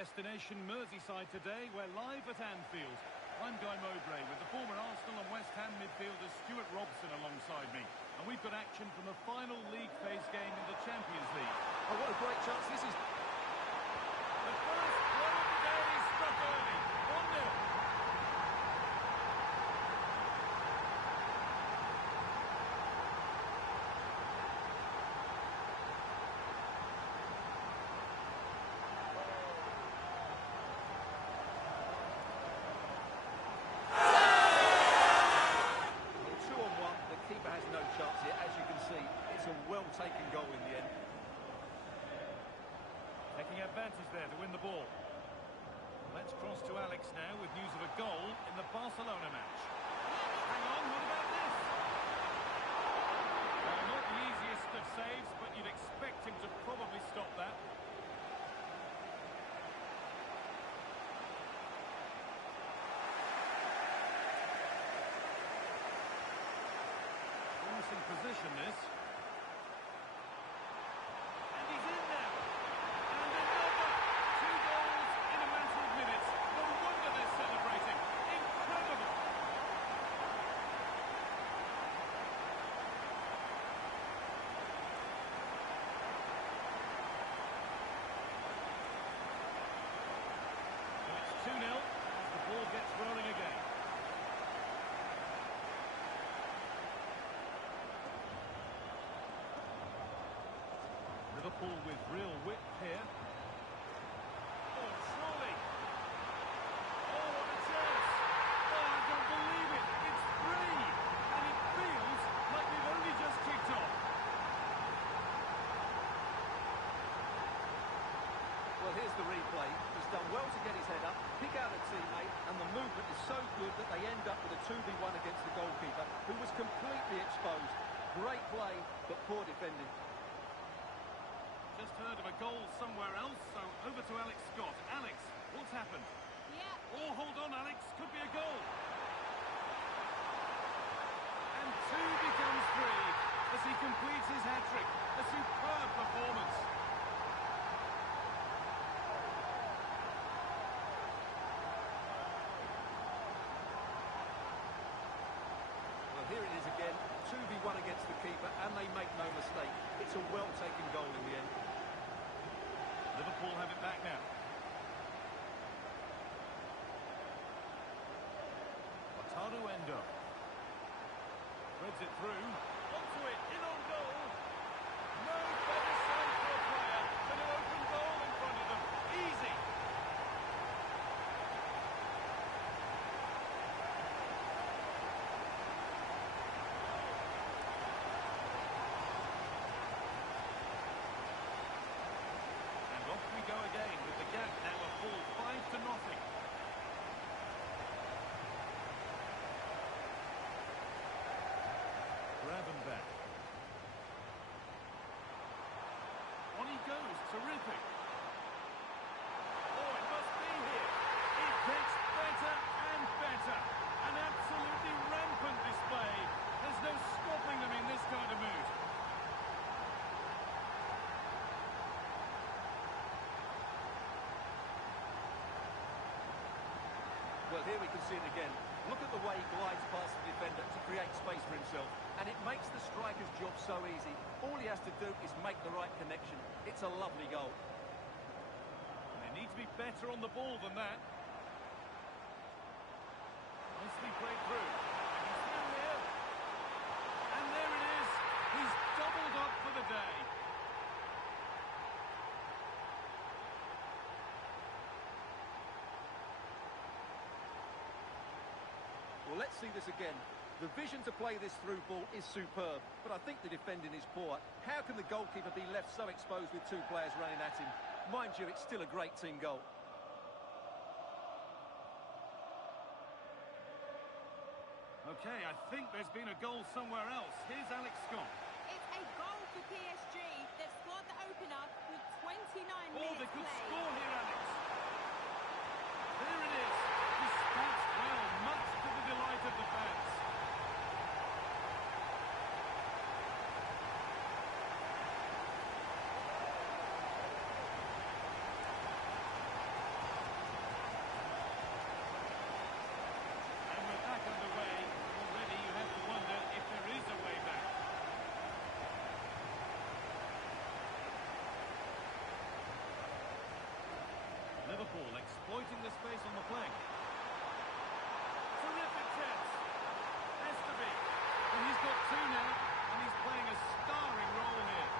Destination Merseyside today. We're live at Anfield. I'm Guy Mowbray with the former Arsenal and West Ham midfielder Stuart Robson alongside me. And we've got action from the final league phase game in the Champions League. Oh, what a great chance this is. The first goal of the day is struck early. 1-0. Taken goal in the end. Taking advantage there to win the ball. Let's cross to Alex now with news of a goal in the Barcelona match. Hang on, what about this? Well, not the easiest of saves, but you'd expect him to probably stop that. Promising position this. Liverpool with real width here. Oh, surely. Oh, what a chance. Oh, I don't believe it. It's free. And it feels like we've only just kicked off. Well, here's the replay. He's done well to get his head up, pick out a teammate, and the movement is so good that they end up with a 2v1 against the goalkeeper, who was completely exposed. Great play, but poor defending. Just heard of a goal somewhere else, so over to Alex Scott. Alex, what's happened? Yeah. Oh, hold on, Alex. Could be a goal. And 2 becomes 3 as he completes his hat-trick. A superb performance. Well, here it is again. 2v1 against the keeper, and they make no mistake. It's a well-taken goal in the end. Liverpool have it back now. Wataru Endo. Threads it through. Onto it, in on goal. No better save for a player than an open goal in front of them. Easy. Go again with the gap now a full 5-0. Gravenberch. On he goes, terrific. Oh, it must be here. It gets better and better. An absolutely rampant display. There's no stopping them in this kind of mood. Well, here we can see it again. Look at the way he glides past the defender to create space for himself. And it makes the striker's job so easy. All he has to do is make the right connection. It's a lovely goal. They need to be better on the ball than that. Nicely played through. And he's still here. And there it is. He's doubled up for the day. Well, let's see this again. The vision to play this through ball is superb, but I think the defending is poor. How can the goalkeeper be left so exposed with 2 players running at him? Mind you, it's still a great team goal. Okay, I think there's been a goal somewhere else. Here's Alex Scott. It's a goal for PSG. They've scored the opener with 29 minutes Oh, they could played. score here, Alex. There it is. Dispatched well, much to the delight of the fans. the fling. Terrific chance. Has to be. And he's got two now, and he's playing a starring role here.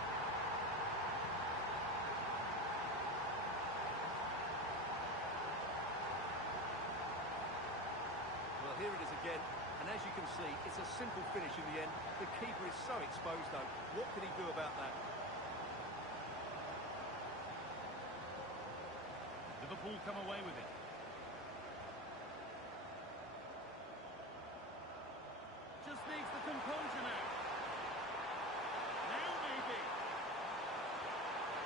Well, here it is again, and as you can see, it's a simple finish in the end. The keeper is so exposed, though. What can he do about that? Liverpool come away with it. Just needs the composure now. Now maybe.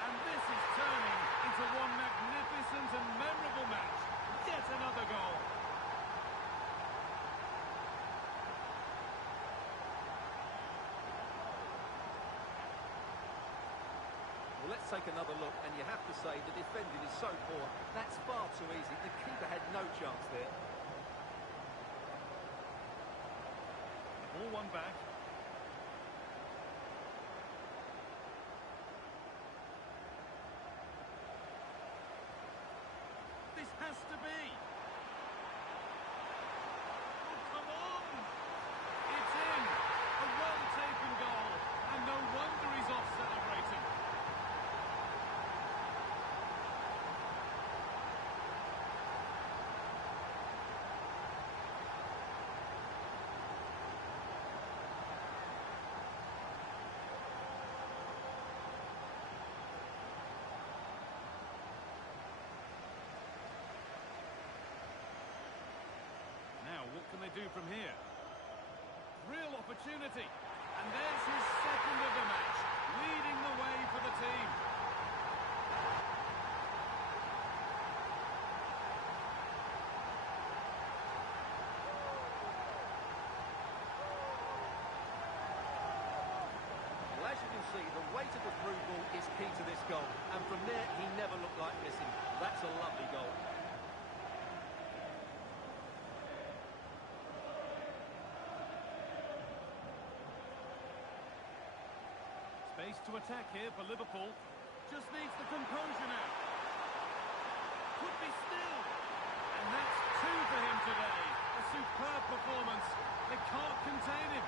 And this is turning into one magnificent and memorable match. Yet another goal. Well, let's take another look, and you have to say the defending is so poor. That's far too easy. The keeper had no chance there. Ball one back. This has to be. Oh, come on! It's in. A well-taken goal. And no wonder he's off celebrating. What can they do from here? Real opportunity. And there's his second of the match, leading the way for the team. Well, as you can see, the weight of the through ball is key to this goal. And from there, he never looked like missing. That's a lovely goal. Space to attack here for Liverpool. Just needs the composure now. Could be still. And that's two for him today. A superb performance. They can't contain him.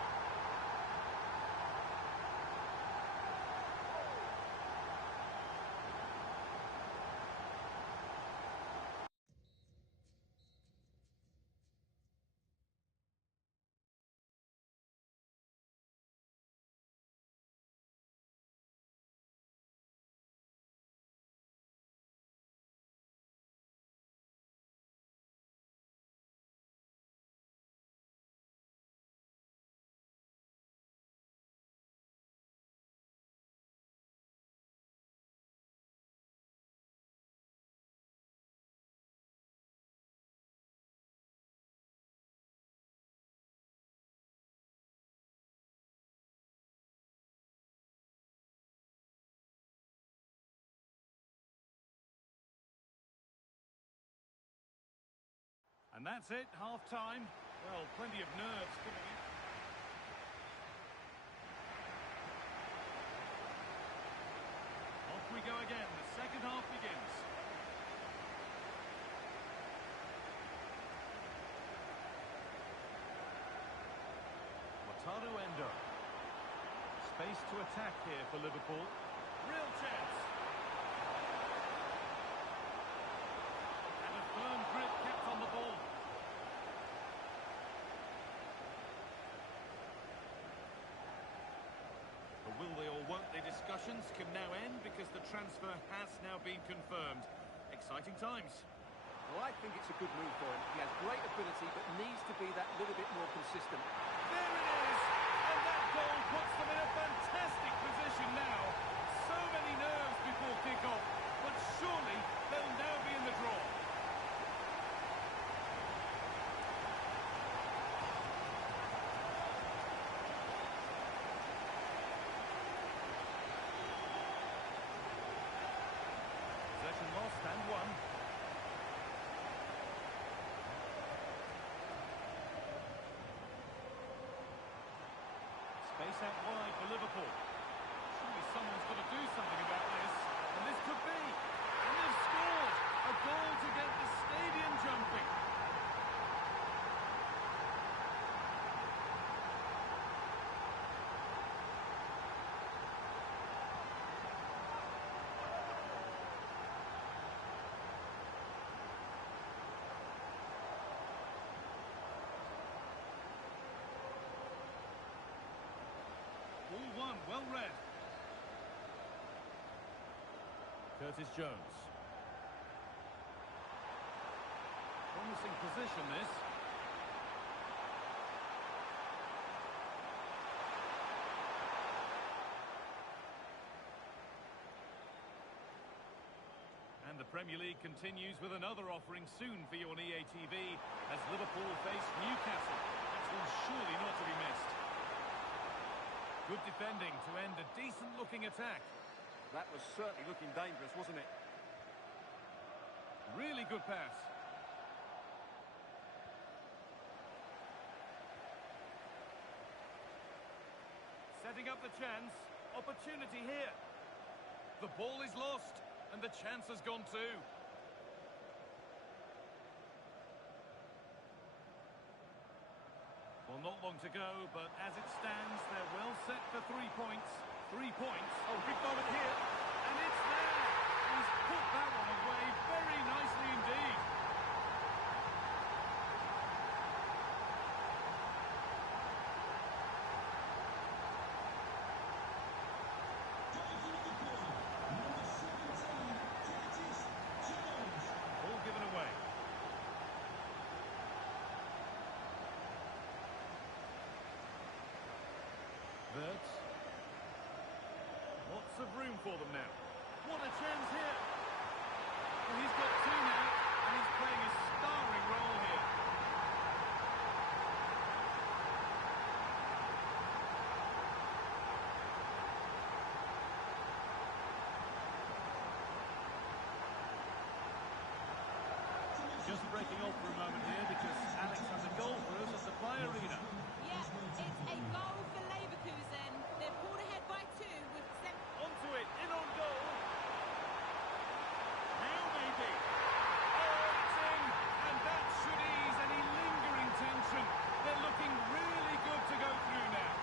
And that's it, half-time. Well, plenty of nerves coming in. Off we go again. The second half begins. Wataru Endo. Space to attack here for Liverpool. Real chance. And a firm grip kept on the ball. The will they or won't they discussions can now end because the transfer has now been confirmed. Exciting times. Well, I think it's a good move for him. He has great ability, but needs to be that little bit more consistent. There it is! And that goal puts them in a fantastic position now. So many nerves before kick-off, but surely they'll now be in the draw. Possession lost and won. Space out wide for Liverpool. Surely someone's got to do something about this. And this could be. And they've scored. A goal to get the stadium jumping. one, well read. Curtis Jones. Promising position, this. And the Premier League continues with another offering soon for you on EA TV as Liverpool face Newcastle. That's one surely not to be missed. Good defending to end a decent-looking attack. That was certainly looking dangerous, wasn't it? Really good pass. Setting up the chance. Opportunity here. The ball is lost, and the chance has gone too. Well, not long to go, but as it stands, they're well set for 3 points. 3 points. Oh, big moment here. And it's there. He's put that one away very nicely indeed. Ball given away. Verts. Lots of room for them now. What a chance here. Well, he's got two now, and he's playing a starring role here. Just breaking off for a moment here because Alex has a goal for us at the Play Arena. Yeah, it's a goal for Leverkusen. They're pulled ahead by 2 with 7. Onto it, in on goal. Now maybe. Oh, it's in. And that should ease any lingering tension. They're looking really good to go through now.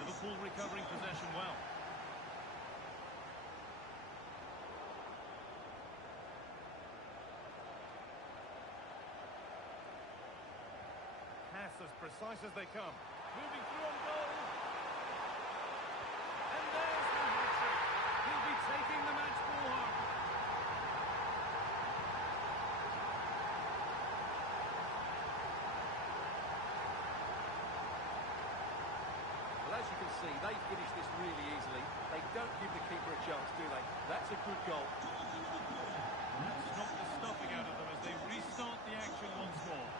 Liverpool recovering possession well. Pass as precise as they come. Moving through on goal. And there's the hat-trick. He'll be taking the match ball home. Well, as you can see, they finished this really easily. They don't give the keeper a chance, do they? That's a good goal. That's knocked the stuffing out of them as they restart the action once more.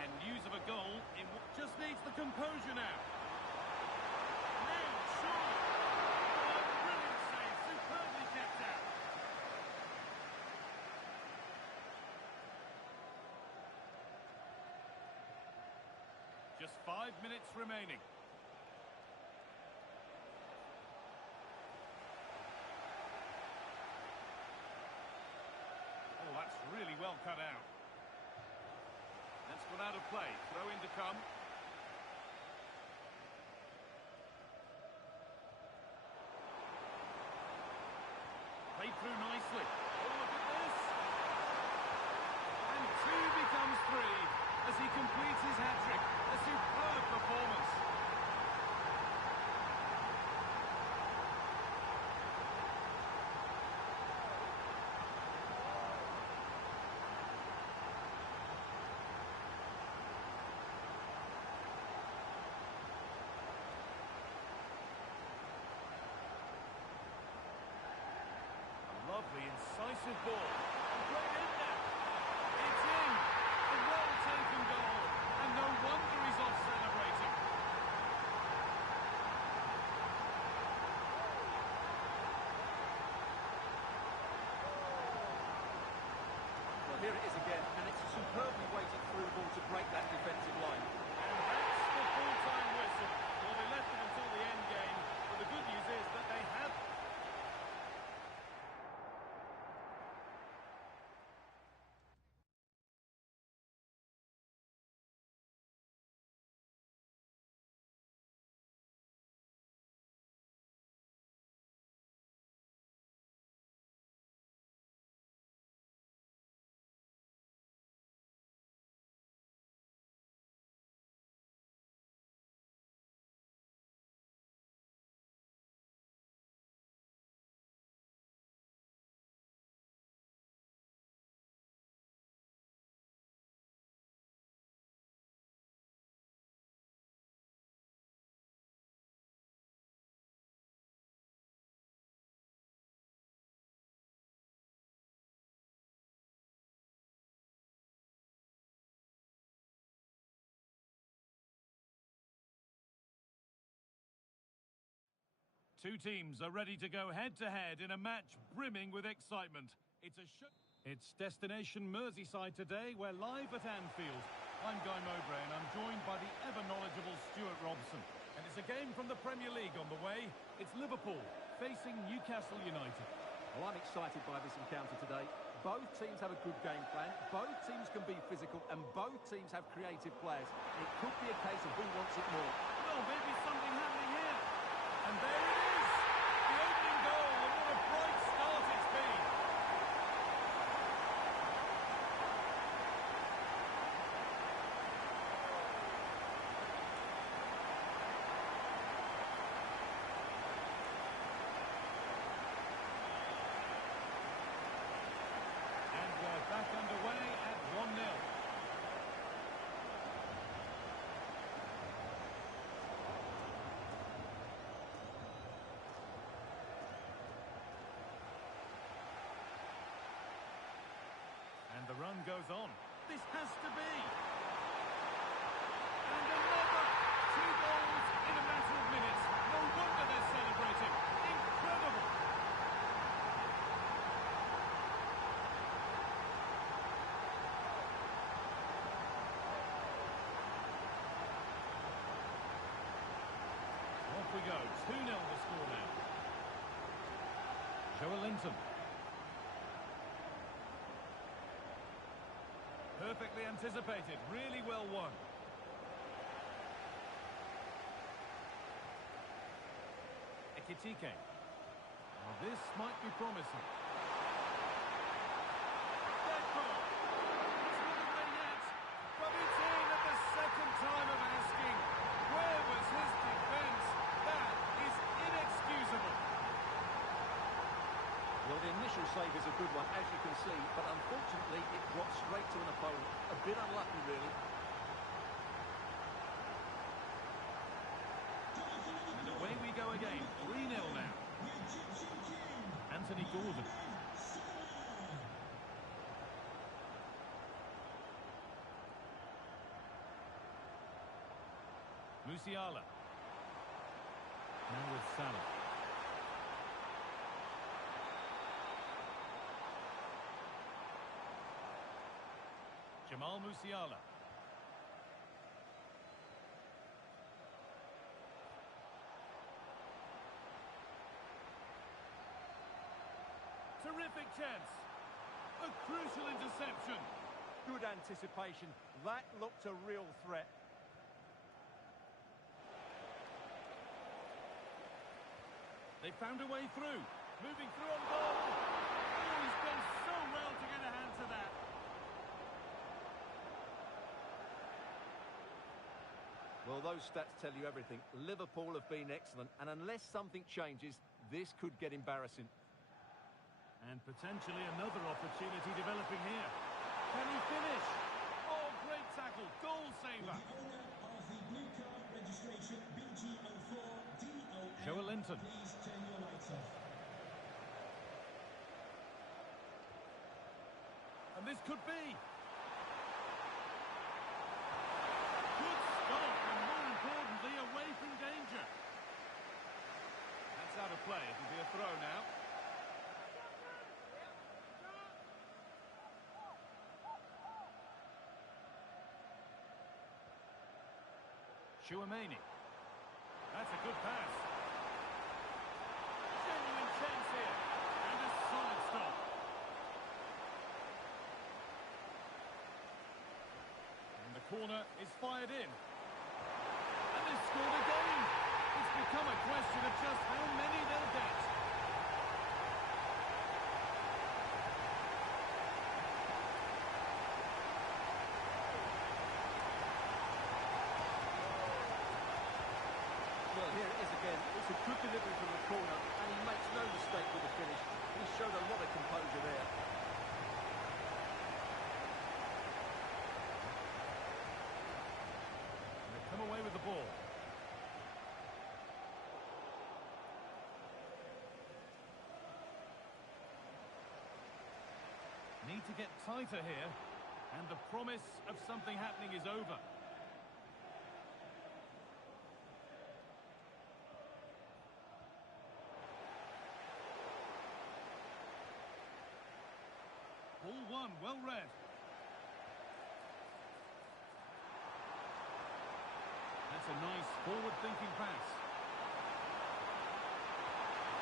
And news of a goal in what just needs the composure now. Now, surely. Oh, brilliant save, superbly kept out. Just 5 minutes remaining. Oh, that's really well cut out. That's gone out of play. Throw in to come. Played through nicely. Oh, look at this. And 2 becomes 3 as he completes his hat-trick. A superb performance. Lovely, incisive ball. A great in there. It's in. A well-taken goal. And no wonder he's off celebrating. Well, here it is again, and it's a superbly weighted through ball to break that defensive line. And that's the full-time whistle. Well, they left it until the end game. But the good news is that they have Two teams are ready to go head-to-head in a match brimming with excitement. It's destination Merseyside today. We're live at Anfield. I'm Guy Mowbray and I'm joined by the ever-knowledgeable Stuart Robson. And it's a game from the Premier League on the way. It's Liverpool facing Newcastle United. Well, I'm excited by this encounter today. Both teams have a good game plan, both teams can be physical, and both teams have creative players. It could be a case of who wants it more. Well, maybe something happening here. And there it is! The opening goal, and what a bright start it's been! And we're back underway at 1-0. And the run goes on. This has to be. And another! 2 goals in a matter of minutes. No wonder they're celebrating. Incredible! Off we go. 2-0 the score now. Joelinton. Perfectly anticipated, really well won. Ekitike. Well, this might be promising. Deadpool. It's not away yet, but it's in at the second time of asking. Where was his defence? That is inexcusable. Well, the initial save is a good one, as you can see, but unfortunately it dropped straight to an opponent. A bit unlucky, really. And away we go again. 3-0 now. Anthony Gordon. Musiala. Now with Salah. Jamal Musiala. Terrific chance. A crucial interception. Good anticipation. That looked a real threat. They found a way through. Moving through on goal. Oh, he's done so well to get a hand to that. Well, those stats tell you everything. Liverpool have been excellent, and unless something changes, this could get embarrassing. And potentially another opportunity developing here. Can he finish? Oh, great tackle. Goal saver. Joelinton. And this could be. Good stop, and more importantly, away from danger. That's out of play. It'll be a throw now. Chouameni. That's a good pass. Genuine chance here. And a solid stop. And the corner is fired in. And they've scored again. It's become a question of just how many they'll get. Well, here it is again. It's a good delivery from the corner, and he makes no mistake with the finish. He showed a lot of composure there. And they come away with the ball. Need to get tighter here, and the promise of something happening is over. one, well read. That's a nice forward-thinking pass.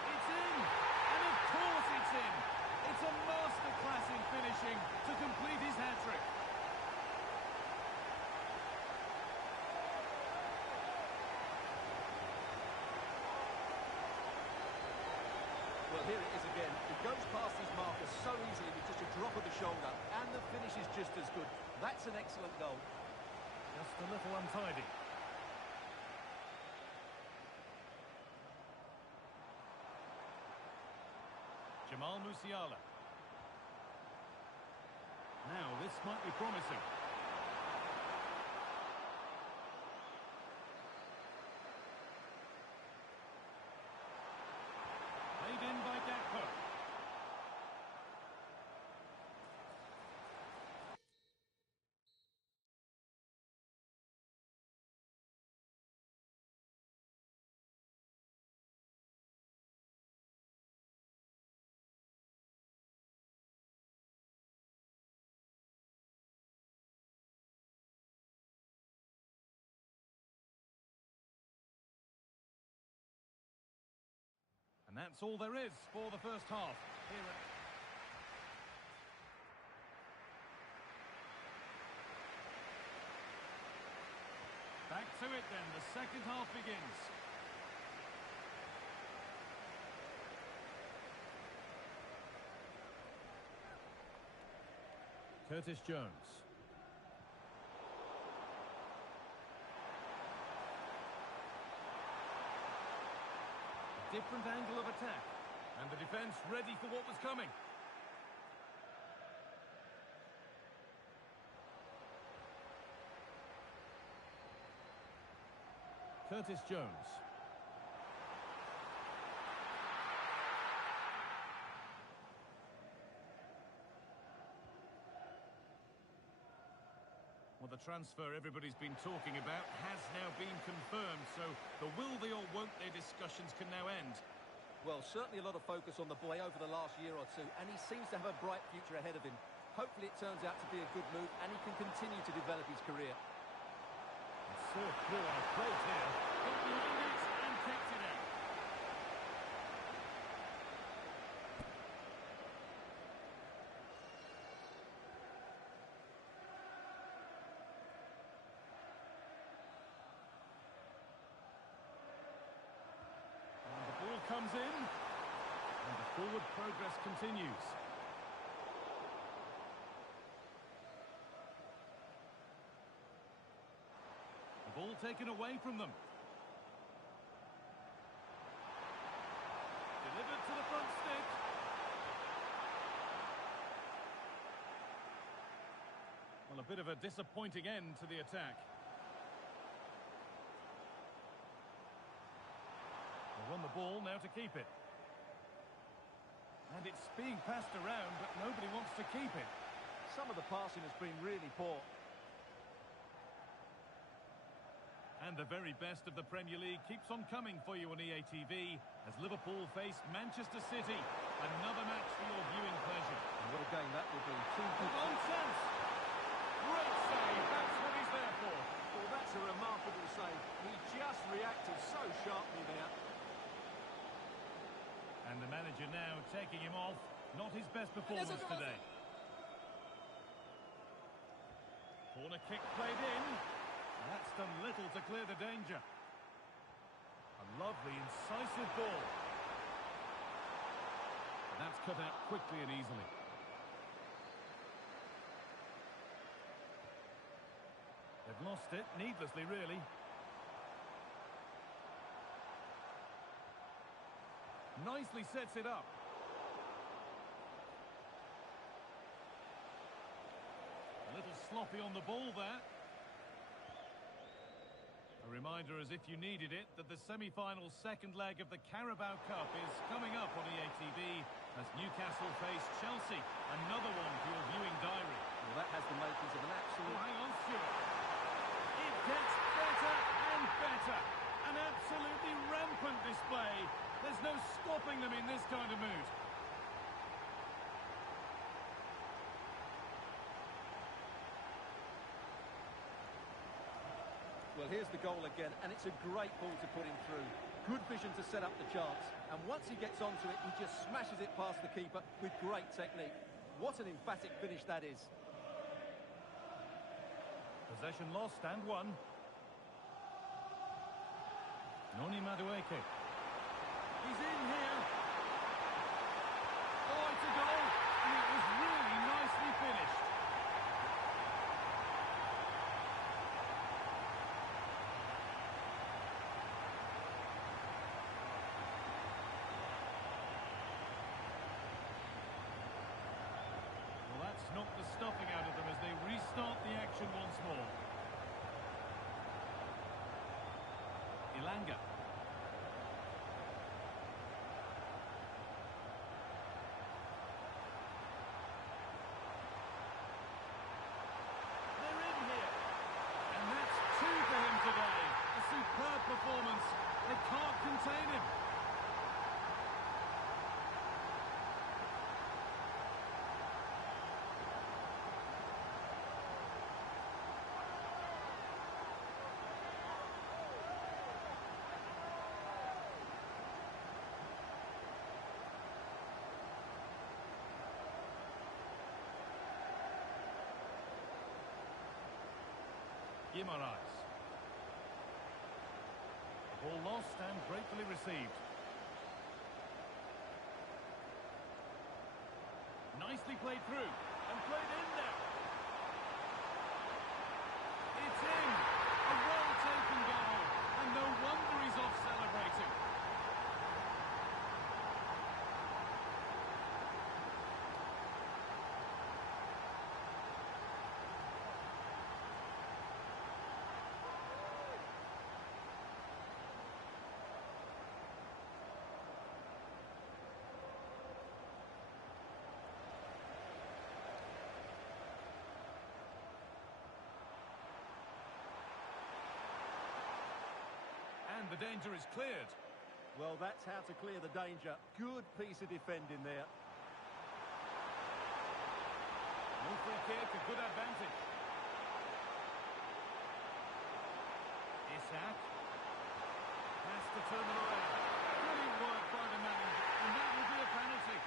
It's in! And of course it's in! It's a masterclass in finishing to complete his hat-trick. Well, here it is again. He goes past his marker so easily with just a drop of the shoulder, and the finish is just as good. That's an excellent goal. Just a little untidy. Jamal Musiala. Now, this might be promising. Played in by Gakpo. And that's all there is for the first half. Here it... Back to it then, the second half begins. Curtis Jones. Different angle of attack, and the defence ready for what was coming. Curtis Jones. Well, the transfer everybody's been talking about has now been confirmed, so the will they or won't they discussions can now end. Well, certainly a lot of focus on the boy over the last year or two, and he seems to have a bright future ahead of him. Hopefully it turns out to be a good move, and he can continue to develop his career. So through on a plate here, got behind it and kicked it out. And the ball comes in, and the forward progress continues. The ball taken away from them. Delivered to the front stick. Well, a bit of a disappointing end to the attack. They won the ball, now to keep it. And it's being passed around, but nobody wants to keep it. Some of the passing has been really poor. And the very best of the Premier League keeps on coming for you on EA TV as Liverpool face Manchester City. Another match for your viewing pleasure. And what a game that will be. Two good... On chance! Great save, that's what he's there for. Well, that's a remarkable save. He just reacted so sharply there. And the manager now taking him off. Not his best performance today. Corner kick played in. That's done little to clear the danger. A lovely, incisive ball. And that's cut out quickly and easily. They've lost it, needlessly, really. Nicely sets it up. A little sloppy on the ball there. A reminder, as if you needed it, that the semi-final second leg of the Carabao Cup is coming up on EA TV as Newcastle face Chelsea. Another one for your viewing diary. Well, that has the makings of an absolute... Oh, hang on, Stuart. It gets better and better. An absolutely rampant display. There's no stopping them in this kind of mood. Well, here's the goal again, and it's a great ball to put him through. Good vision to set up the chance, and once he gets onto it, he just smashes it past the keeper with great technique. What an emphatic finish that is. Possession lost and won. Noni Madueke. He's in here. Oh, it's a goal. And it was really nicely finished. Well, that's knocked the stuffing out of them as they restart the action once more. Ilanga. They're in here. And that's two for him today. A superb performance. They can't contain him. Guimaraes. Ball lost and gratefully received. Nicely played through and played in there. It's in. A well-taken goal. And no wonder he's off celebrating. And the danger is cleared. Well, that's how to clear the danger. Good piece of defending there. No free kick, a good advantage. Isak has to turn them around. Brilliant work by the manager, and that will be a penalty.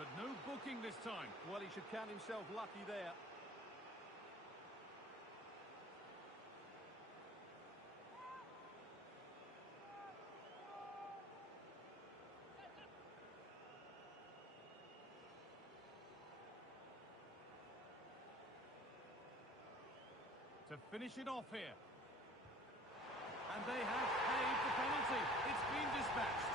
But no booking this time. Well, he should count himself lucky there. To finish it off here. And they have paid the penalty. It's been dispatched.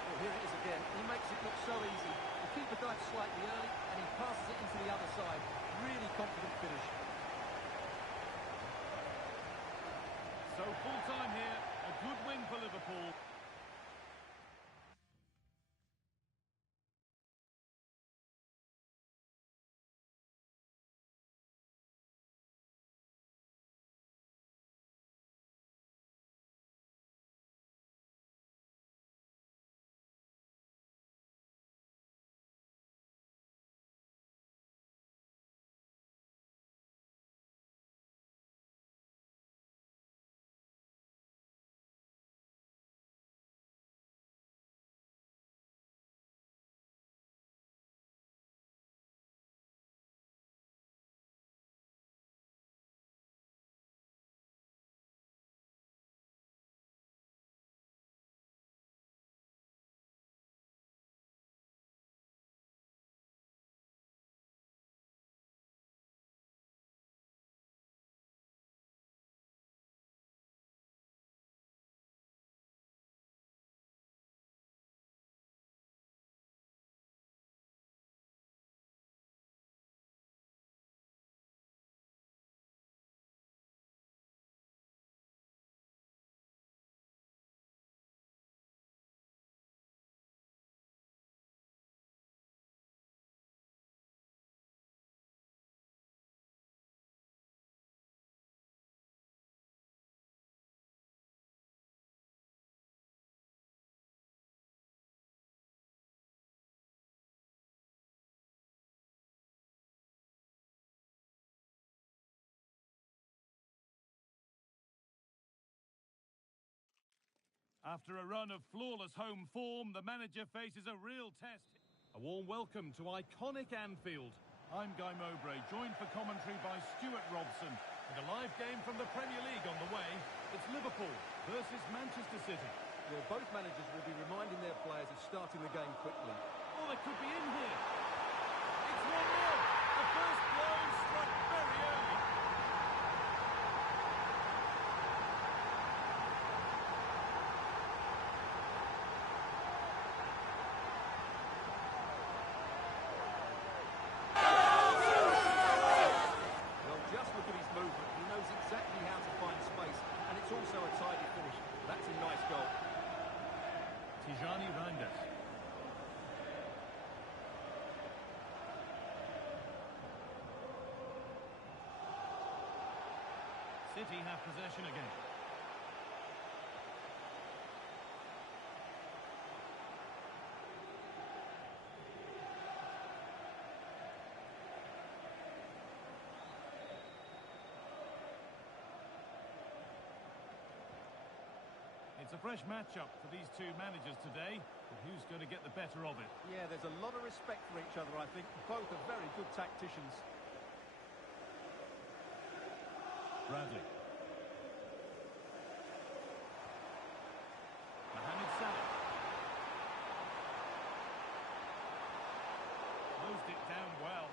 Well, here it is again. He makes it look so easy. The keeper dives slightly early, and he passes it into the other side. Really confident finish. So full time here, a good win for Liverpool. After a run of flawless home form, the manager faces a real test. A warm welcome to iconic Anfield. I'm Guy Mowbray, joined for commentary by Stuart Robson. And a live game from the Premier League on the way. It's Liverpool versus Manchester City. Well, both managers will be reminding their players of starting the game quickly. Oh, they could be in here. It's 1-0. The first blow struck very early. Well, just look at his movement. He knows exactly how to find space, and it's also a tidy finish. That's a nice goal. Tijani Reinders. City have possession again. It's a fresh matchup for these two managers today, but who's going to get the better of it? Yeah, there's a lot of respect for each other, I think. Both are very good tacticians. Bradley. Mohamed Salah. Closed it down well.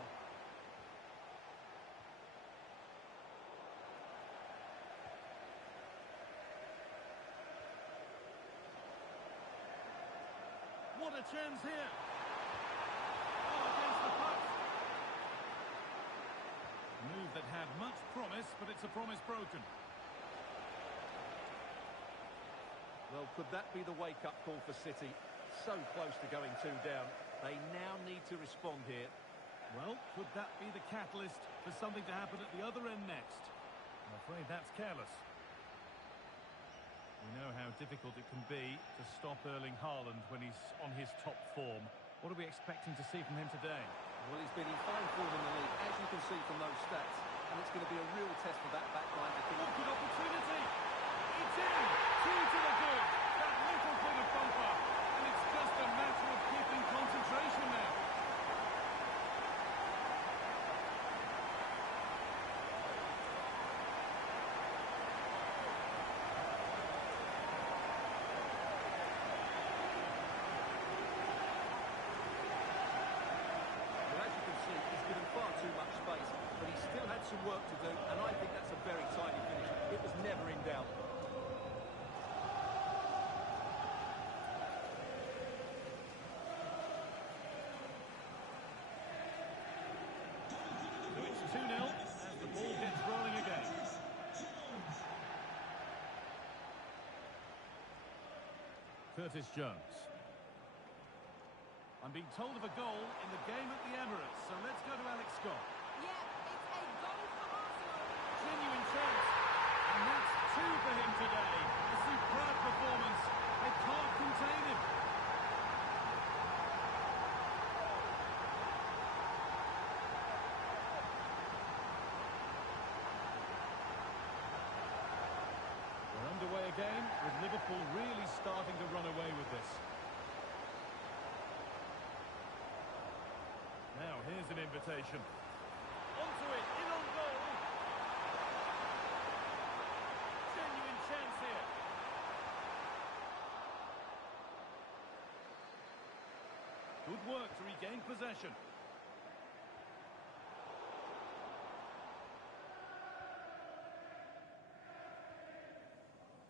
What a chance here! Oh, against the post! Move that had much promise, but it's a promise broken. Well, could that be the wake-up call for City? So close to going 2 down. They now need to respond here. Well, could that be the catalyst for something to happen at the other end next? I'm afraid that's careless. We know how difficult it can be to stop Erling Haaland when he's on his top form. What are we expecting to see from him today? Well, he's been in fine form in the league, as you can see from those stats. And it's going to be a real test for that back line. What good opportunity! It's in! 2 to the good! That little bit of bumper! And it's just a matter of keeping concentration now. Far too much space, but he still had some work to do, and I think that's a very tidy finish. It was never in doubt. So it's 2-0 as the ball gets rolling again. Curtis Jones. I'm being told of a goal in the game at the Emirates, so let's go to Alex Scott. Yeah, it's a goal for Arsenal. Genuine chance, and that's 2 for him today. A superb performance. They can't contain him. We're underway again, with Liverpool really starting to run away with this. Now, here's an invitation. Onto it, in on goal. Genuine chance here. Good work to regain possession.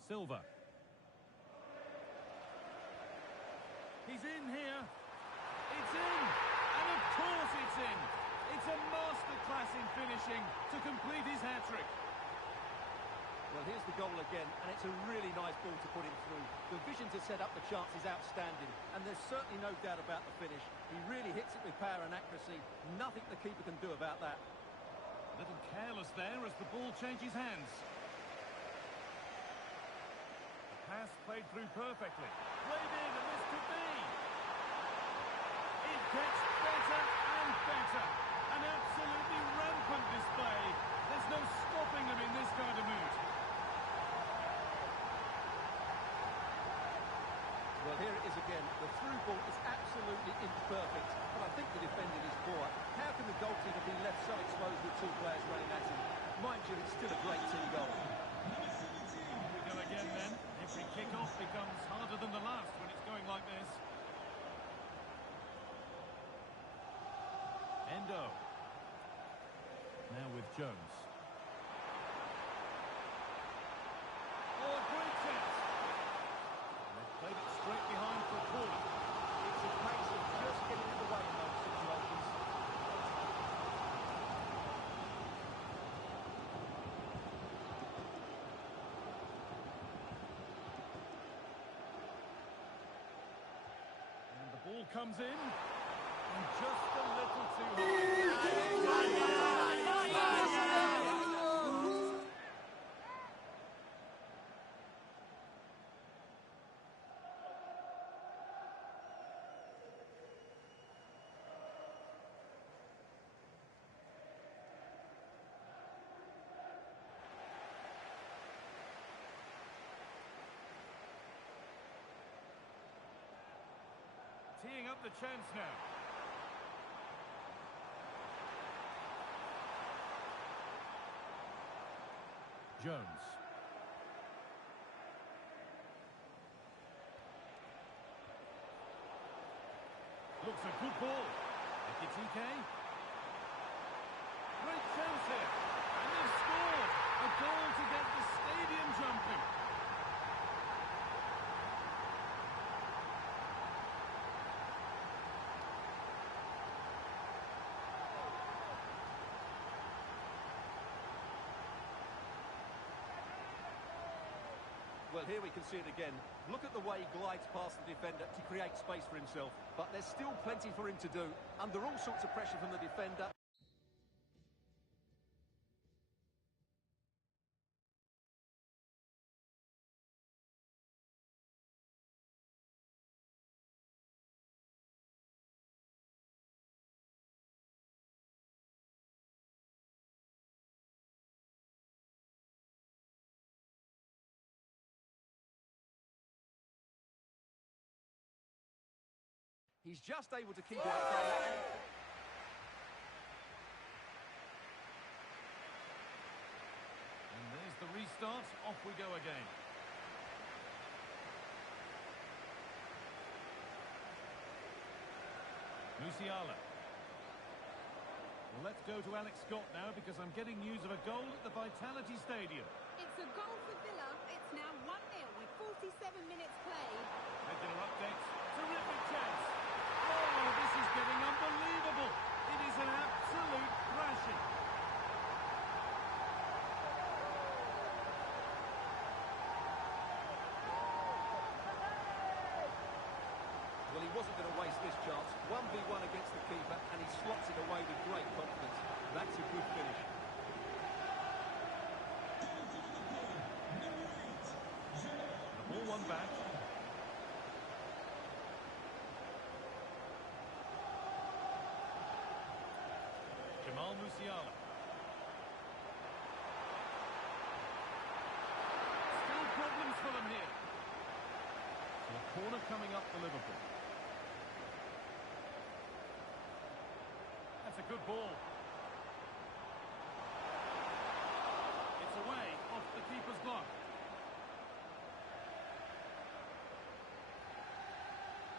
Silva. He's in here. It's in. And of course it's in. It's a masterclass in finishing to complete his hat-trick. Well, here's the goal again, and it's a really nice ball to put him through. The vision to set up the chance is outstanding, and there's certainly no doubt about the finish. He really hits it with power and accuracy. Nothing the keeper can do about that. A little careless there as the ball changes hands. The pass played through perfectly. Played in, and this could be. It gets better and better. An absolutely rampant display. There's no stopping them in this kind of mood. Well, here it is again. The through ball is absolutely imperfect, but I think the defending is poor. How can the goalkeeper be left so exposed with two players running at him? Mind you, it's still a great team goal. Here we go again then. Every kick-off becomes harder than the last when it's going like this. Endo. Now with Jones. Oh, a great chance. And they've played it straight behind for a corner. It's a case of just getting in the way in those situations. And the ball comes in. And just a little too high. Teeing up the chance now. Jones. Looks a good ball. Ekitike. Great chance here. And they've scored. A goal to get the stadium jumping. Well, here we can see it again. Look at the way he glides past the defender to create space for himself. But there's still plenty for him to do. Under all sorts of pressure from the defender. He's just able to keep it at bay. And there's the restart. Off we go again. Musiala. Well, let's go to Alex Scott now because I'm getting news of a goal at the Vitality Stadium. It's a goal for Villa. It's now 1-0 with 47 minutes played. Regular updates. Terrific chance. Oh, this is getting unbelievable. It is an absolute thrashing. Well, he wasn't going to waste this chance. 1v1 against the keeper, and he slots it away with great confidence. That's a good finish. The ball won back. Jamal Musiala. Still problems for them here. So a corner coming up for Liverpool. That's a good ball. It's away off the keeper's glove.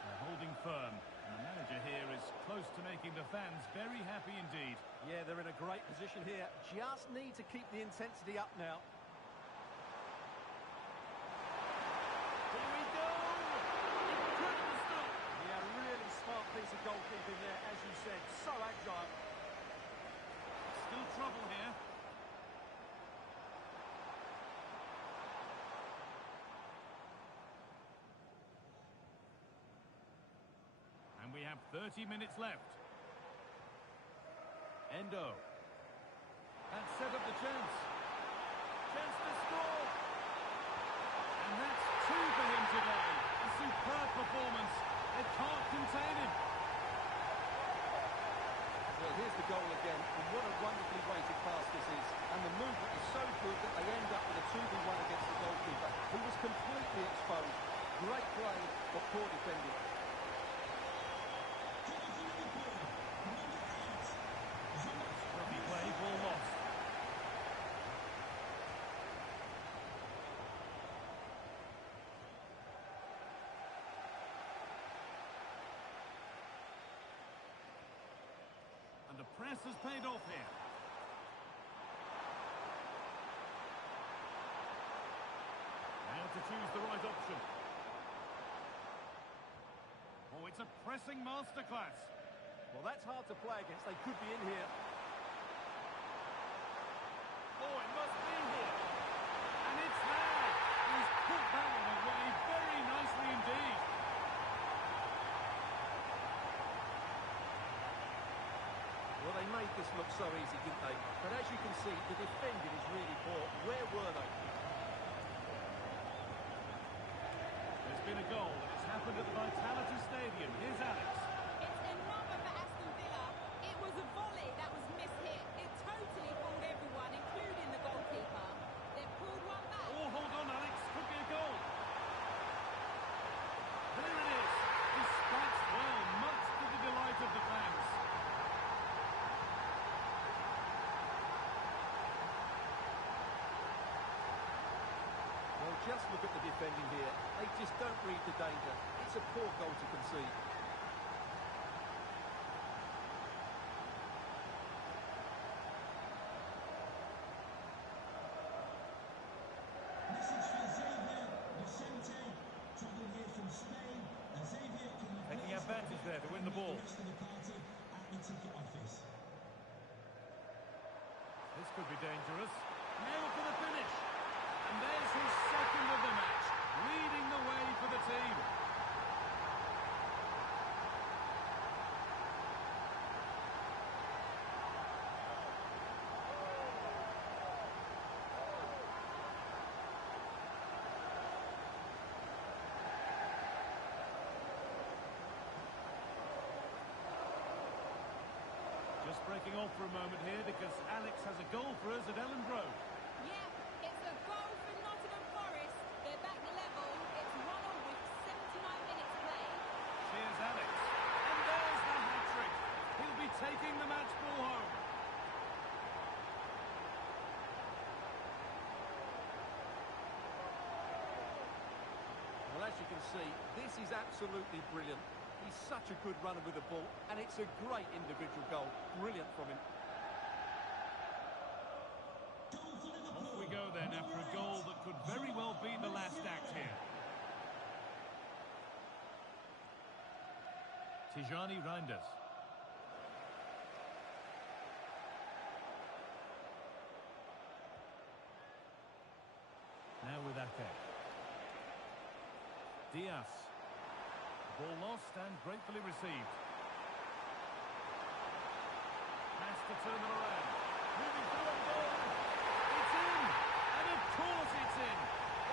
They're holding firm. And the manager here is close to making the fans very happy indeed. Yeah, they're in a great position here. Just need to keep the intensity up now. Here we go! Incredible stop! Yeah, really smart piece of goalkeeping there, as you said. So agile. Still trouble here. And we have 30 minutes left. Endo. That set up the chance. Chance to score. And that's two for him today. A superb performance. They can't contain him. Well, here's the goal again, and what a wonderfully weighted pass this is. And the movement is so good that they end up with a 2v1 against the goalkeeper, who was completely exposed. Great play, but poor defending. Scruffy play, ball lost. And the press has paid off here. Now to choose the right option. Oh, it's a pressing masterclass. Well, that's hard to play against. They could be in here. Oh, it must be here. And it's there. He's put that one away very nicely indeed. Well, they made this look so easy, didn't they? But as you can see, the defending is really poor. Where were they? There's been a goal and it's happened at the Vitality Stadium. Here's Alex. It's another for Aston Villa. It was a volley that was mishit. It totally fooled everyone, including the goalkeeper. They've pulled one back. Oh, hold on, Alex. Could be a goal. There it is. Dispatched well, much to the delight of the fans. Well, just look at the defending here. They just don't read the danger. It's a poor goal to concede. Taking advantage there to win the ball. This could be dangerous. Now for the finish. And there's his second of the match, leading the way for the team. Just breaking off for a moment here because Alex has a goal for us at Elland Road. Yeah, it's a goal for Nottingham Forest. They're back level. It's 1-1 with 79 minutes played. Here's Alex. And there's the hat-trick. He'll be taking the match ball home. Well, as you can see, this is absolutely brilliant. He's such a good runner with the ball, and it's a great individual goal. Brilliant from him. Off we go then after a goal that could very well be the last act here. Tijani Reinders. Now with Ake. Diaz. Ball lost and gratefully received. Has to turn it around. Moving through on goal. It's in! And of course it's in!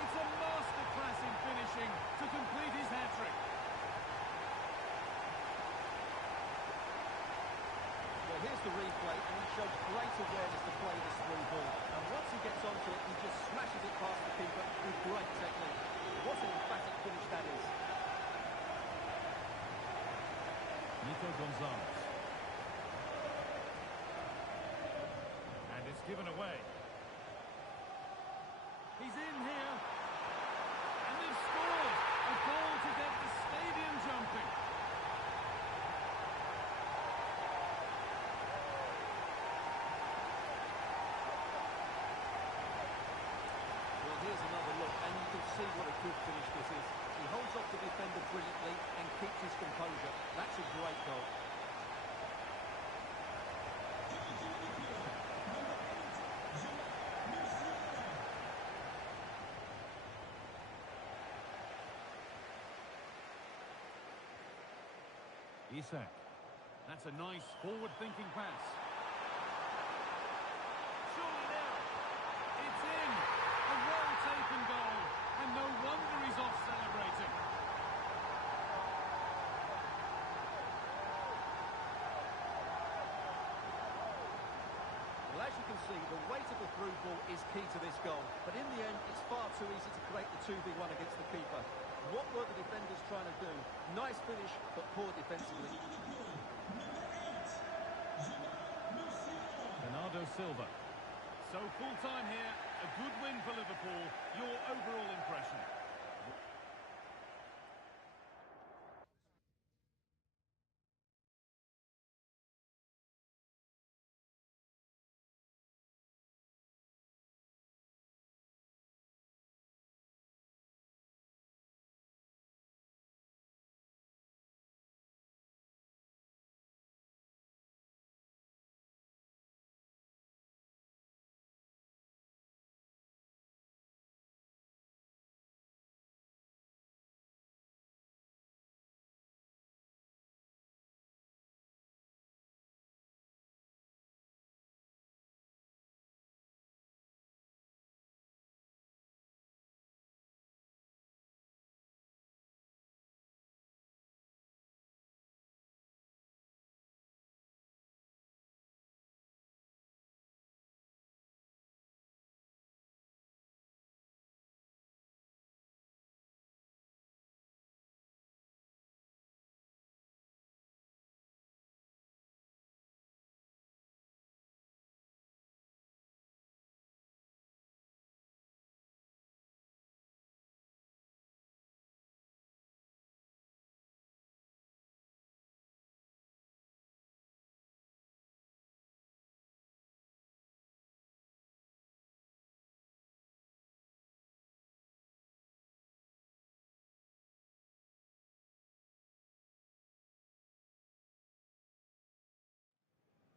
It's a masterclass in finishing to complete his hat-trick. Well, here's the replay, and he shows great awareness to play this through ball. And once he gets onto it, he just smashes it past the keeper with great technique. What an emphatic finish that is. Nico Gonzalez. And it's given away. He's in here. And they've scored. A goal to get the stadium jumping. Well, here's another look, and you can see what a good finish this is. He holds off the defender brilliantly and keeps his composure. That's a great goal. Isak. That's a nice forward-thinking pass. Surely now. It's in. A well-taken goal. And no wonder he's off celebrating. Well, as you can see, the weight of the through ball is key to this goal. But in the end, it's far too easy to create the 2v1 against the keeper. What were the defenders trying to do? Nice finish, but poor defensively. Bernardo Silva. So full time here, a good win for Liverpool. Your overall impression?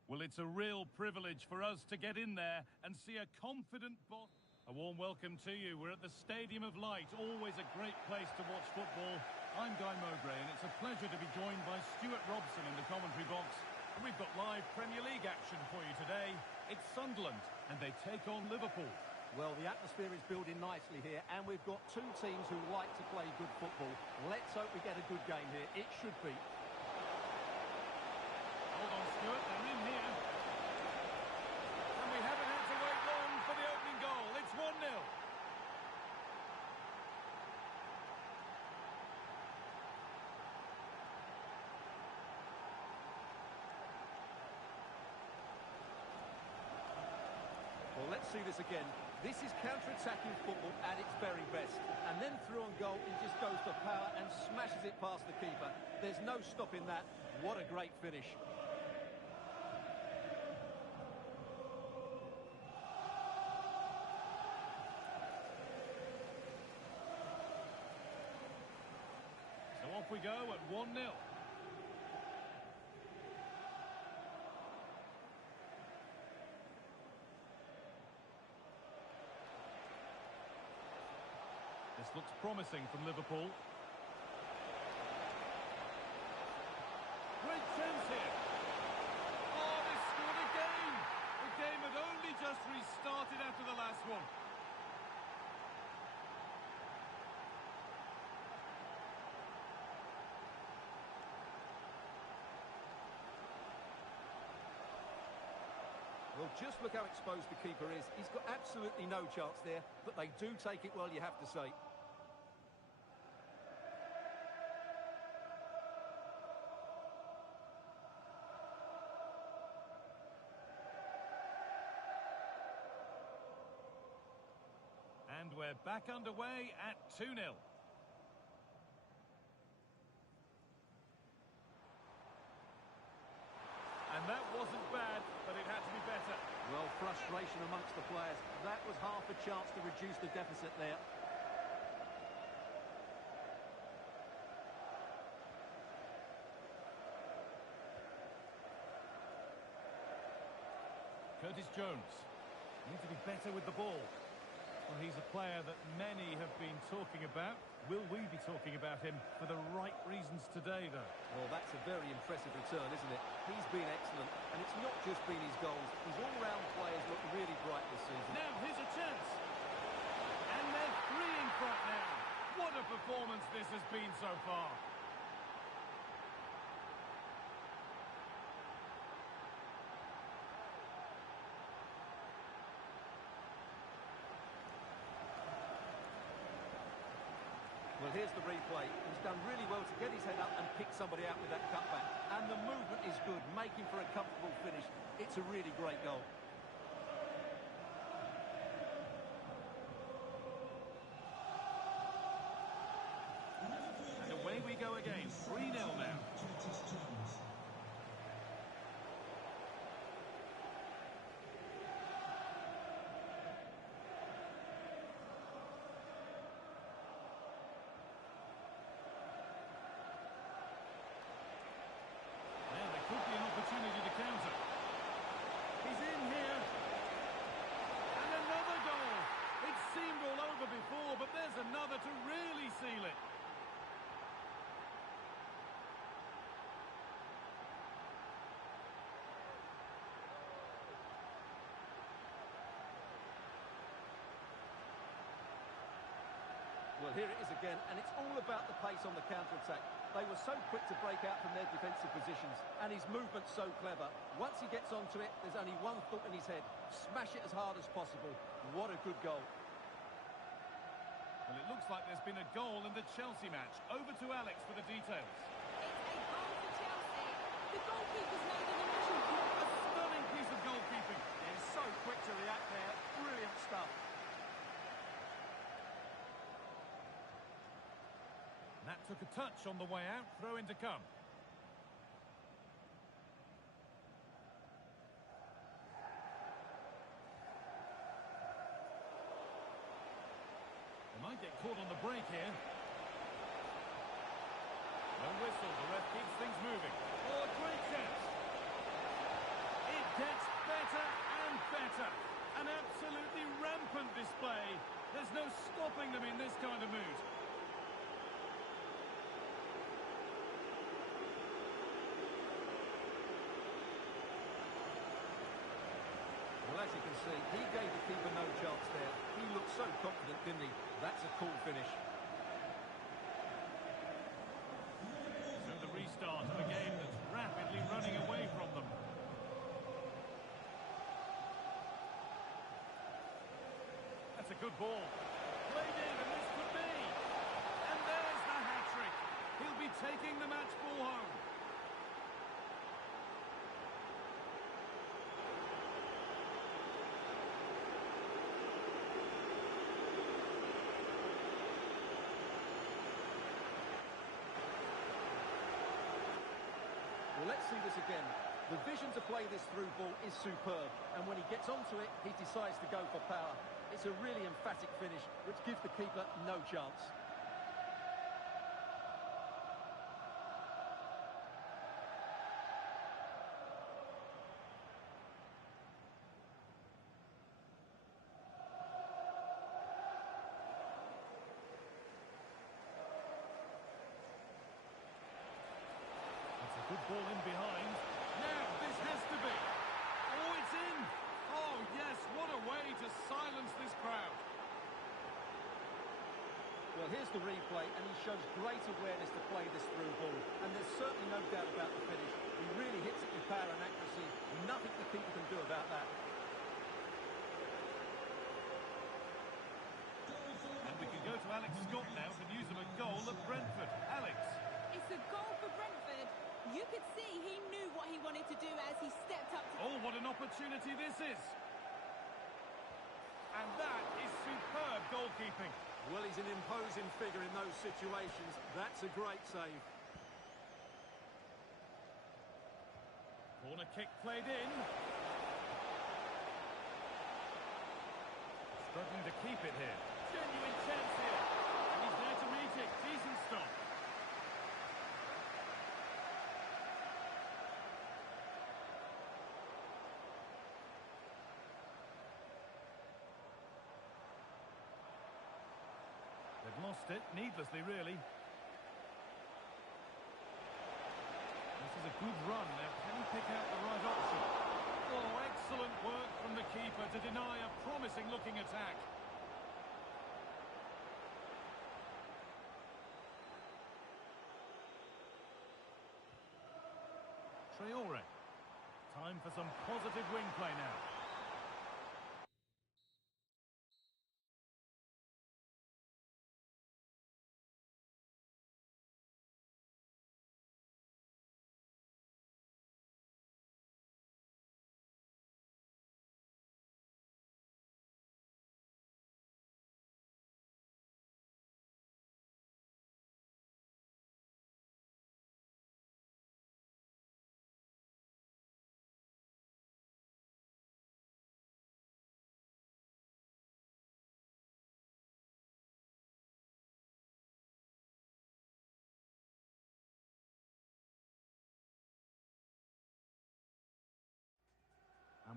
Well, it's a real privilege for us to get in there and see a confident boss. A warm welcome to you. We're at the Stadium of Light, always a great place to watch football. I'm Guy Mowbray, and it's a pleasure to be joined by Stuart Robson in the commentary box. And we've got live Premier League action for you today. It's Sunderland, and they take on Liverpool. Well, the atmosphere is building nicely here, and we've got two teams who like to play good football. Let's hope we get a good game here. It should be. Hold on, Stuart, they're in here. And we haven't had to wait long for the opening goal. It's 1-0. Well, let's see this again. This is counter-attacking football at its very best. And then through on goal, he just goes for power and smashes it past the keeper. There's no stopping that. What a great finish. So off we go at 1-0. This looks promising from Liverpool. Great chance here. Oh, they scored again. The game had only just restarted after the last one. Well, just look how exposed the keeper is. He's got absolutely no chance there, but they do take it well, you have to say. And we're back underway at 2-0. And that wasn't bad, but it had to be better. Well, frustration amongst the players. That was half a chance to reduce the deficit there. Curtis Jones. Need to be better with the ball. Well, he's a player that many have been talking about. Will we be talking about him for the right reasons today, though? Well, that's a very impressive return, isn't it? He's been excellent, and it's not just been his goals. His all-round players look really bright this season. Now, here's a chance. And they're 3 in front now. What a performance this has been so far. Well, here here's the replay. He's done really well to get his head up and pick somebody out with that cutback. And the movement is good, making for a comfortable finish. It's a really great goal. And away we go again, 3-0 now. Could be an opportunity to counter. He's in here. And another goal. It seemed all over before, but there's another to really seal it. Well, here it is again, and it's all about the pace on the counter-attack. They were so quick to break out from their defensive positions, and his movement's so clever. Once he gets onto it, there's only one thought in his head. Smash it as hard as possible. What a good goal. Well, it looks like there's been a goal in the Chelsea match. Over to Alex for the details. It's a goal for Chelsea. The goalkeeper's made an initial block. A stunning piece of goalkeeping. He's so quick to react there. Brilliant stuff. That took a touch on the way out. Throw in to come. They might get caught on the break here. No whistle. The ref keeps things moving. Oh, a great chance. It gets better and better. An absolutely rampant display. There's no stopping them in this kind of mood. Well, as you can see, he gave the keeper no chance there. He looked so confident, didn't he? That's a cool finish. So the restart of a game that's rapidly running away from them. That's a good ball. Played in, and this could be. And there's the hat-trick. He'll be taking the match ball home. Well, let's see this again. The vision to play this through ball is superb, and when he gets onto it, he decides to go for power. It's a really emphatic finish, which gives the keeper no chance. Good ball in behind. Now, this has to be. Oh, it's in. Oh, yes, what a way to silence this crowd. Well, here's the replay, and he shows great awareness to play this through ball. And there's certainly no doubt about the finish. He really hits it with power and accuracy. Nothing the keeper can do about that. And we can go to Alex Scott now for news of a goal at Brentford. Alex. It's a goal for Brentford. You could see he knew what he wanted to do as he stepped up to... Oh, what an opportunity this is. And that is superb goalkeeping. Well, he's an imposing figure in those situations. That's a great save. Corner kick played in. Struggling to keep it here. Genuine chance here. And he's there to meet it. Decent stop. They've lost it, needlessly, really. This is a good run. Now, can he pick out the right option? Oh, excellent work from the keeper to deny a promising-looking attack. Traore. Time for some positive wing play now.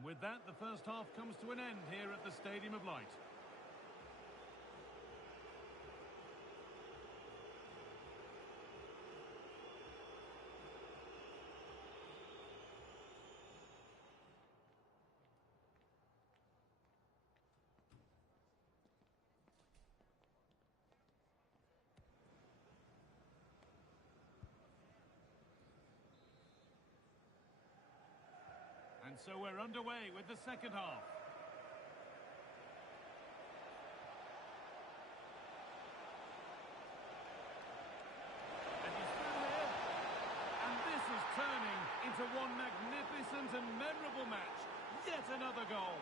with that, the first half comes to an end here at the Stadium of Light. And so we're underway with the second half. And he's through here. And this is turning into one magnificent and memorable match. Yet another goal.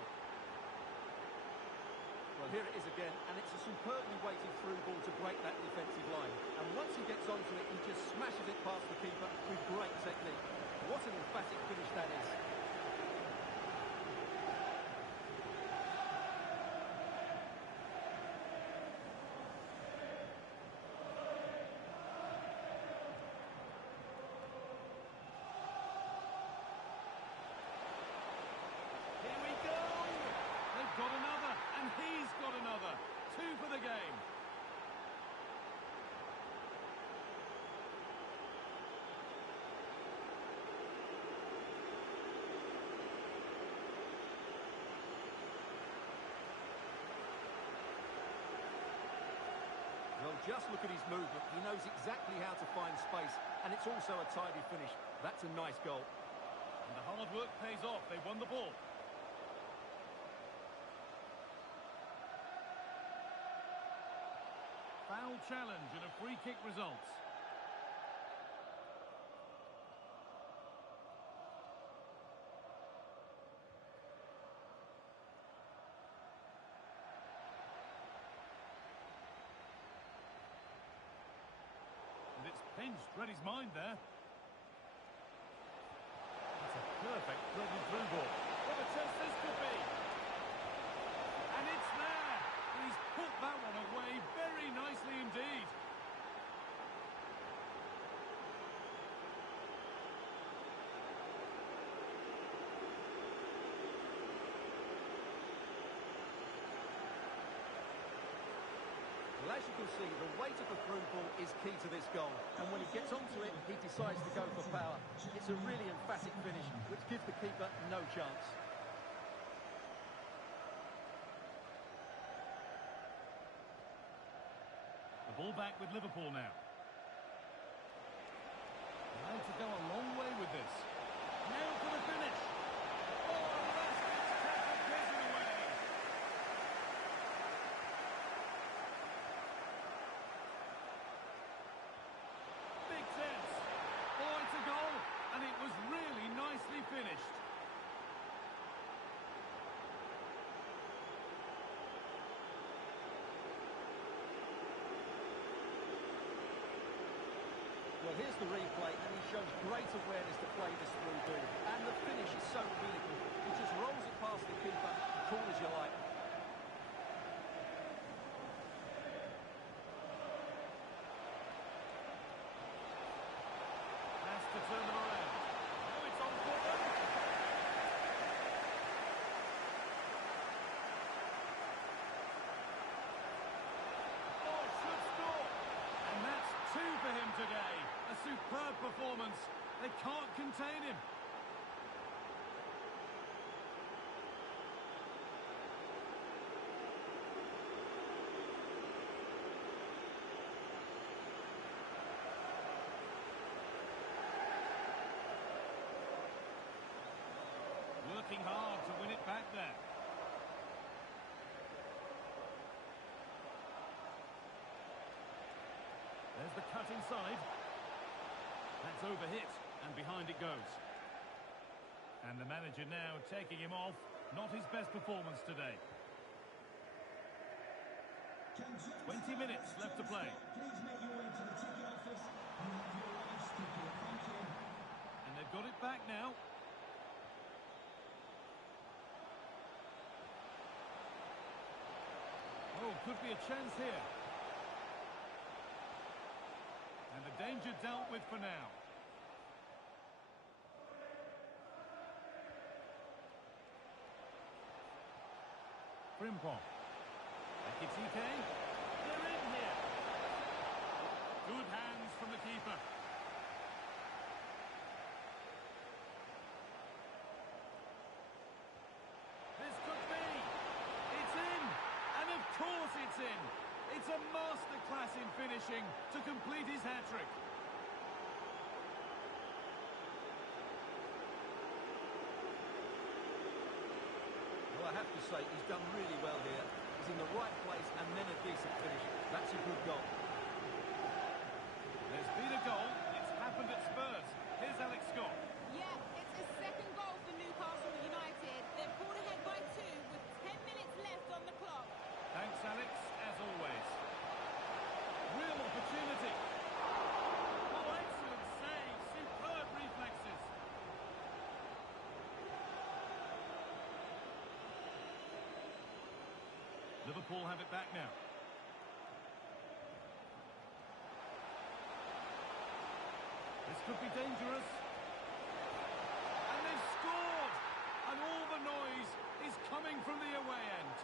Well, here it is again, and it's a superbly weighted through ball to break that defensive line. And once he gets onto it, he just smashes it past the keeper with great technique. What an emphatic finish that is. Got another, and he's got another. 2 for the game. Well, just look at his movement. He knows exactly how to find space, and it's also a tidy finish. That's a nice goal. And the hard work pays off. They won the ball. Foul challenge and a free kick results. And it's pinched, read his mind there. That's a perfect threaded through ball. What a chance this could be! And it's there! He's put that one away very nicely indeed. Well, as you can see, the weight of the through ball is key to this goal. And when he gets onto it, he decides to go for power. It's a really emphatic finish, which gives the keeper no chance. Ball back with Liverpool now. Trying to go a long way with this. Now for the finish. Oh, that's tackled prison away. Big chance. Oh, it's a goal. And it was really nicely finished. Well, here's the replay, and he shows great awareness to play this through ball. And the finish is so clinical. He just rolls it past the keeper, cool as you like. Has to turn them around. Now it's on for them. Oh, should score. And that's 2 for him today. A superb performance. They can't contain him. Working hard to win it back there. There's the cut inside. That's overhit, and behind it goes. And the manager now taking him off. Not his best performance today. 20 minutes left to play. And they've got it back now. Oh, could be a chance here. And the danger dealt with for now. Frimpong. Ekitike. They're in here. Good hands from the keeper. This could be. It's in. And of course it's in. It's a masterclass in finishing to complete his hat-trick. Well, I have to say, he's done really well here. He's in the right place and then a decent finish. That's a good goal. There's been a goal. It's happened at Spurs. Here's Alex Scott. Yeah, it's his second goal for Newcastle United. They're pulled ahead by 2 with 10 minutes left on the clock. Thanks, Alex, as always. Real opportunity. Oh, excellent save. Superb reflexes. Liverpool have it back now. This could be dangerous. And they've scored! And all the noise is coming from the away end.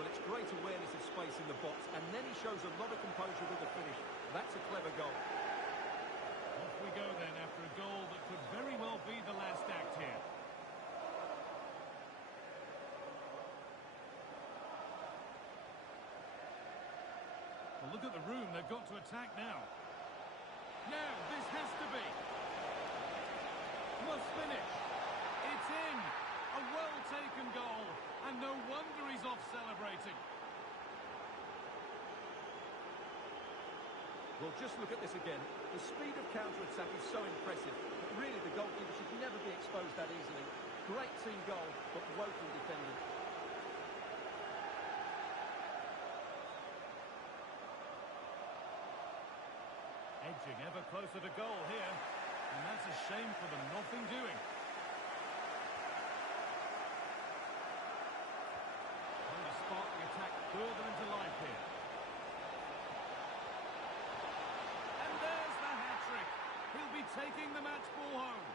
Well, it's great awareness of space in the box, and then he shows a lot of composure with the finish. That's a clever goal. Off we go then after a goal that could very well be the last act here. Well, look at the room. They've got to attack now. Now, this has to be. Must finish. It's in. A well-taken goal. And no wonder he's off celebrating. Well, just look at this again. The speed of counter-attack is so impressive. But really, the goalkeeper should never be exposed that easily. Great team goal, but woeful defending. Edging ever closer to goal here. And that's a shame for them. Nothing doing. Trying to spark the attack further into life here. And there's the hat-trick. He'll be taking the match ball home.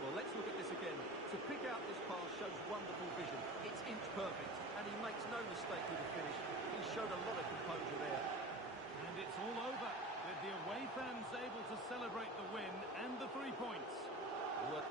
Well, let's look at this again. To pick out this pass shows wonderful vision. It's inch perfect, and he makes no mistake with the finish. He showed a lot of composure there. And it's all over, with the away fans able to celebrate the win and the 3 points. Well,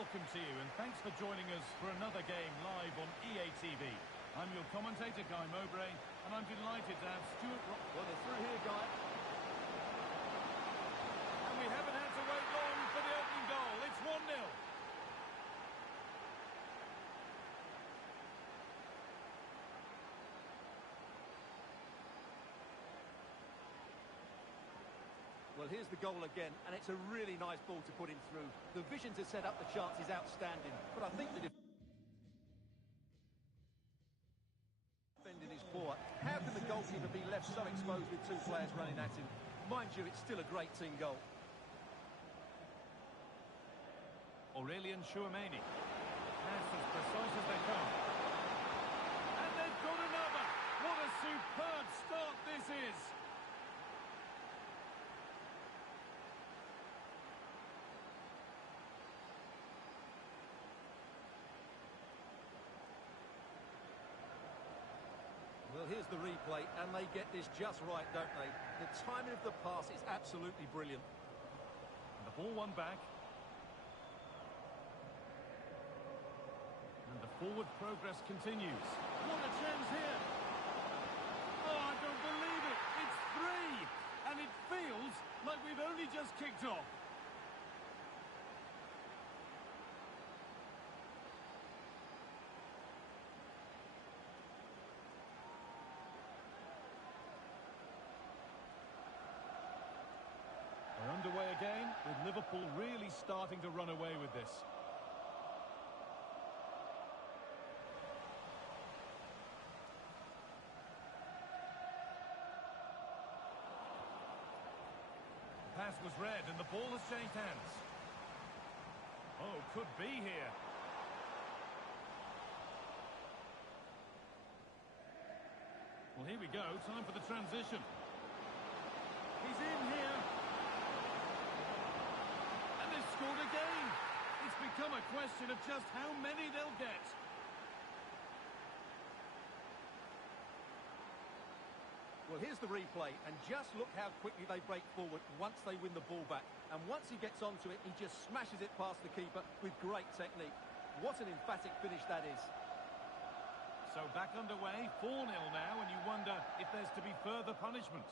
welcome to you, and thanks for joining us for another game live on EA TV. I'm your commentator, Guy Mowbray, and I'm delighted to have Stuart Rock. Well, they're through here, Guy. And we haven't had to wait long for the opening goal. It's 1-0. Well, here's the goal again, and it's a really nice ball to put him through. The vision to set up the chance is outstanding, but I think that if defending is poor, how can the goalkeeper be left so exposed with two players running at him? Mind you, it's still a great team goal. Aurelian Chouameni. Pass as precise as they come. And they've got another. What a superb start this is. Well, here's the replay, and they get this just right, don't they? The timing of the pass is absolutely brilliant. And the ball won back. And the forward progress continues. What a chance here. Oh, I don't believe it. It's 3. And it feels like we've only just kicked off. We're underway again, with Liverpool really starting to run away with this. The pass was read and the ball has changed hands. Oh, could be here. Well, here we go, time for the transition. He's in here. Scored again. It's become a question of just how many they'll get. Well, here's the replay, and just look how quickly they break forward once they win the ball back. And once he gets onto it, he just smashes it past the keeper with great technique. What an emphatic finish that is. So back underway, 4-0 now, and you wonder if there's to be further punishment.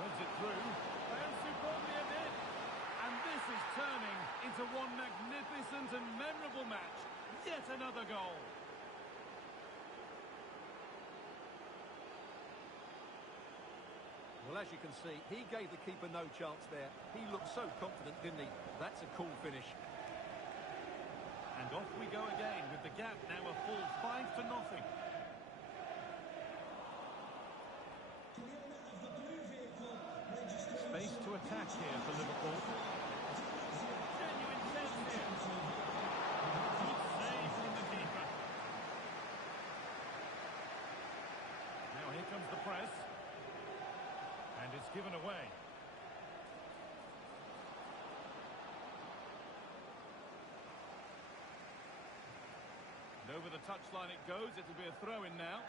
Runs it through, and superbly it did. And this is turning into one magnificent and memorable match. Yet another goal. Well, as you can see, he gave the keeper no chance there. He looked so confident, didn't he? That's a cool finish. And off we go again, with the gap now a full 5-0. Space to attack here for Liverpool. Genuine chance here. Good save from the keeper. Now here comes the press. And it's given away. And over the touchline it goes. It'll be a throw-in now.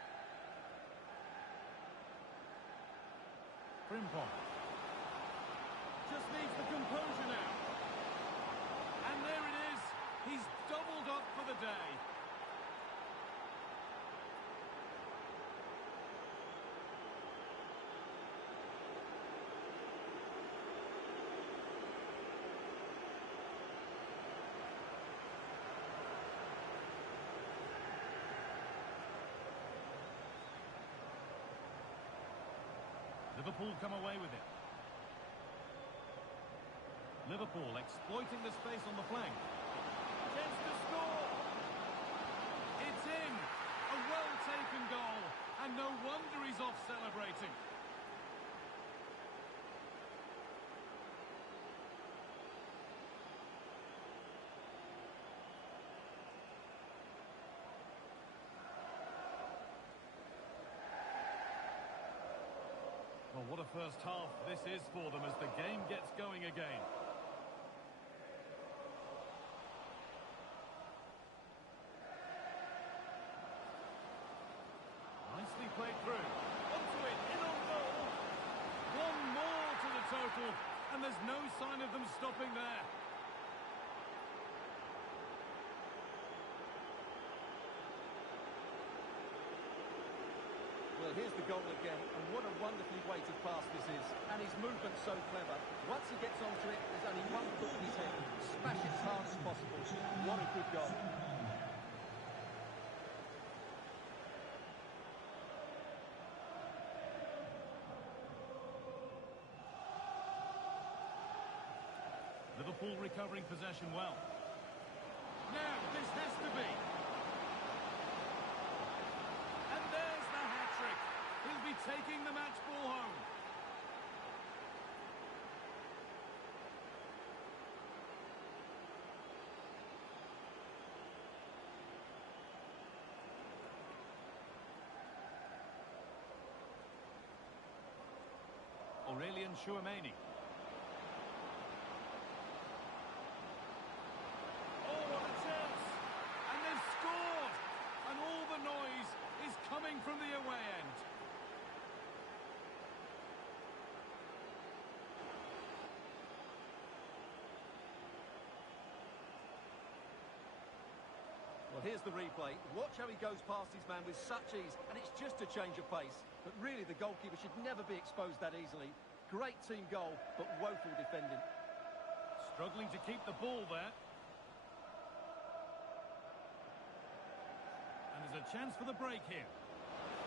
Frimpong. Just needs the composure now. And there it is. He's doubled up for the day. Liverpool come away with it. Liverpool exploiting the space on the flank. Chance to score! It's in! A well-taken goal, and no wonder he's off celebrating. Well, what a first half this is for them as the game gets going again. way through. Onto it, in on goal. One more to the total, and there's no sign of them stopping there. Well, here's the goal again, and what a wonderfully weighted pass this is. And his movement's so clever. Once he gets onto it, there's only one foot in his head. Smash it as hard as possible. What a good goal. Liverpool recovering possession well. Now, this has to be. And there's the hat-trick. He'll be taking the match ball home. Aurelien Tchouameni. Oh, what a chance! And they've scored! And all the noise is coming from the away end. Well, here's the replay. Watch how he goes past his man with such ease, and it's just a change of pace. But really, the goalkeeper should never be exposed that easily. Great team goal, but woeful defending. Struggling to keep the ball there. And there's a chance for the break here.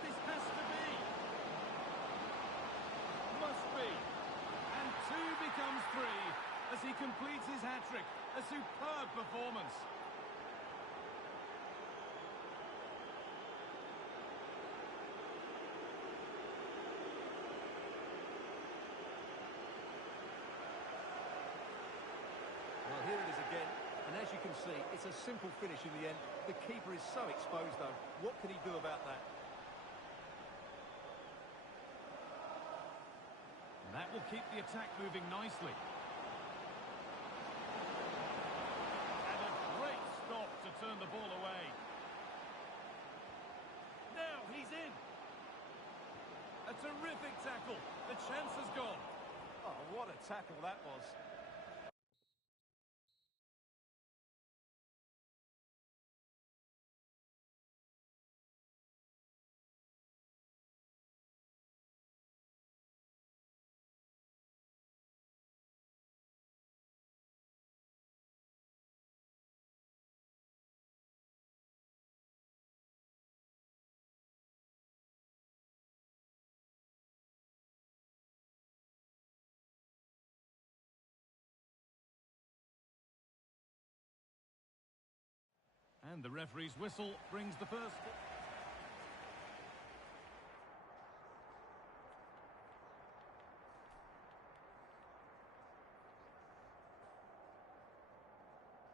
This has to be. Must be. And two becomes three as he completes his hat-trick. A superb performance. Well, here it is again, and as you can see, it's a simple finish in the end. The keeper is so exposed, though. What can he do about that? That will keep the attack moving nicely. And a great stop to turn the ball away. Now he's in. A terrific tackle. The chance has gone. Oh, what a tackle that was. And the referee's whistle brings the first...